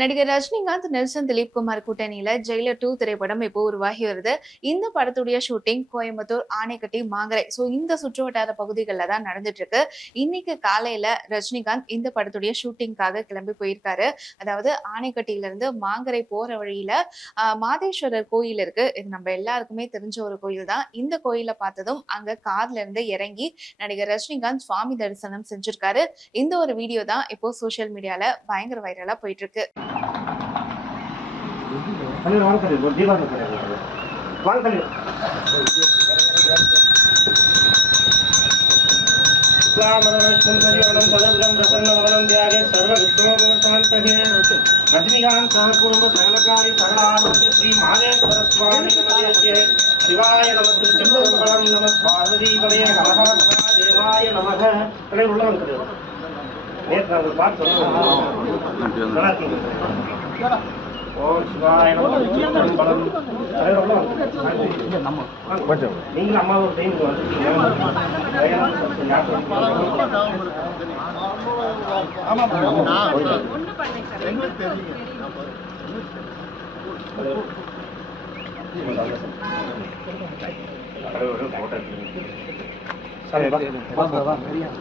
நடிகர் ரஜினிகாந்த், நெல்சன் திலீப்குமார் கூட்டணியில ஜெயிலர் 2 திரைப்படம் இப்போ உருவாகி வருது. இந்த படத்துடைய ஷூட்டிங் கோயம்புத்தூர், ஆனைக்கட்டி, மாங்கரை இந்த சுற்றுவட்டார பகுதிகளில் தான் நடந்துட்டு இருக்கு. இன்னைக்கு காலையில ரஜினிகாந்த் இந்த படத்துடைய ஷூட்டிங்காக கிளம்பி போயிருக்காரு. அதாவது ஆனைக்கட்டியில இருந்து மாங்கரை போற வழியில மாதேஸ்வரர் கோயில் இருக்கு. இது நம்ம எல்லாருக்குமே தெரிஞ்ச ஒரு கோயில் தான். இந்த கோயிலை பார்த்ததும் அங்க கார்ல இருந்து இறங்கி நடிகர் ரஜினிகாந்த் சுவாமி தரிசனம் செஞ்சிருக்காரு. இந்த ஒரு வீடியோ தான் இப்போ சோசியல் மீடியால பயங்கர வைரலா போயிட்டு இருக்கு. रजनीकांत सहकुटुंब सहकारी सहलारोग्य श्री माहेश्वर स्वामी शिवाय नमः चित्तबलं नमः पार्वती पदये हर हर महादेवाय नमः कले உள்ளவங்க கிடையாது நேத்து நான் பாத்து சொல்றேன் ஓம் சிவாய நமः சித்தம்பலம் கலே உள்ளவங்க நம்ம கொஞ்சம் நீங்க அம்மா ஒரு டைம் வந்துட்டீங்க ஆமா ஒண்ணு பண்ணேன் சார் எங்களுக்கு தெரியல ஒரு போட்டோ சார்